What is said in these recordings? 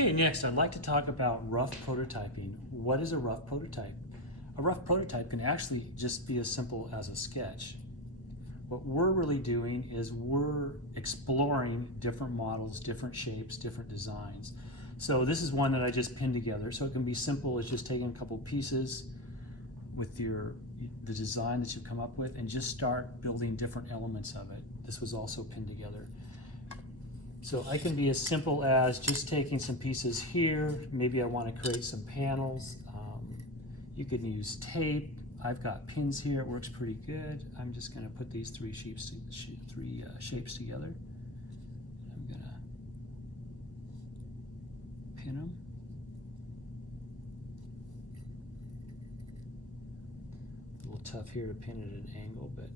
Okay, next I'd like to talk about rough prototyping. What is a rough prototype? A rough prototype can actually just be as simple as a sketch. What we're really doing is we're exploring different models, different shapes, different designs. So this is one that I just pinned together. So it can be simple as just taking a couple pieces with the design that you've come up with and just start building different elements of it. This was also pinned together. So I can be as simple as just taking some pieces here. Maybe I want to create some panels. You could use tape. I've got pins here. It works pretty good. I'm just going to put these three shapes together. I'm going to pin them. A little tough here to pin at an angle, but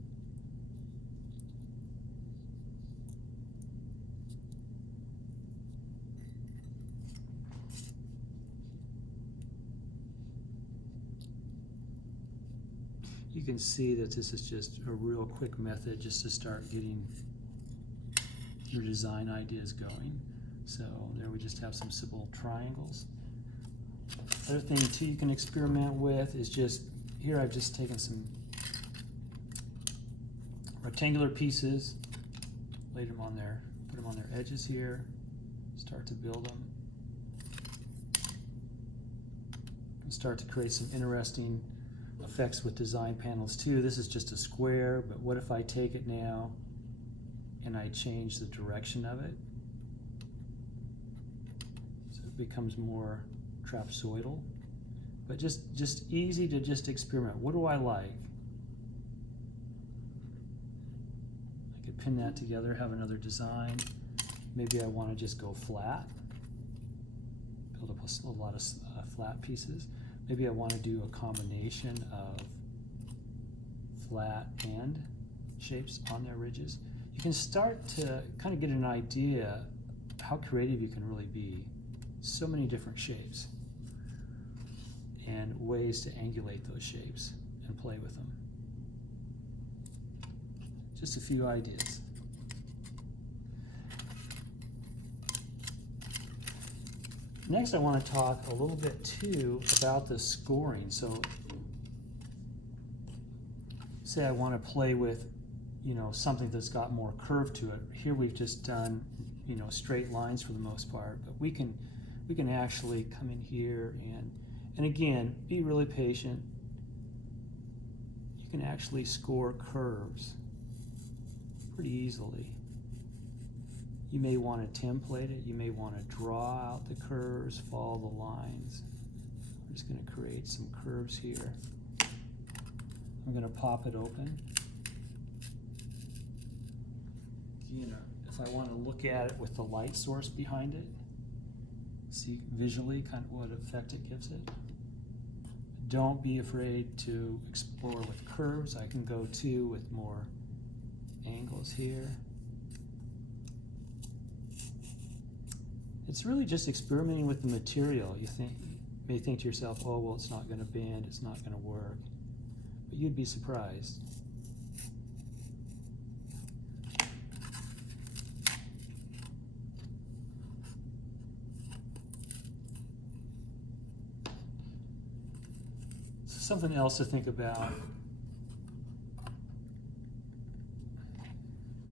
you can see that this is just a real quick method just to start getting your design ideas going. So there we just have some simple triangles. Other thing too you can experiment with is just, here I've just taken some rectangular pieces, laid them on there, put them on their edges here, start to build them. And start to create some interesting effects with design panels too. This is just a square, but what if I take it now and I change the direction of it? So it becomes more trapezoidal, but just easy to just experiment. What do I like? I could pin that together, have another design. Maybe I want to just go flat, build up a lot of flat pieces. Maybe I want to do a combination of flat and shapes on their ridges. You can start to kind of get an idea how creative you can really be. So many different shapes and ways to angulate those shapes and play with them. Just a few ideas. Next, I want to talk a little bit too about the scoring. So say I want to play with, something that's got more curve to it. Here we've just done, straight lines for the most part, but we can actually come in here and again, be really patient. You can actually score curves pretty easily. You may want to template it. You may want to draw out the curves, follow the lines. I'm just going to create some curves here. I'm going to pop it open. If I want to look at it with the light source behind it, see visually kind of what effect it gives it. Don't be afraid to explore with curves. I can go too with more angles here. It's really just experimenting with the material. You may think to yourself, oh, well, it's not going to bend, it's not going to work. But you'd be surprised. So something else to think about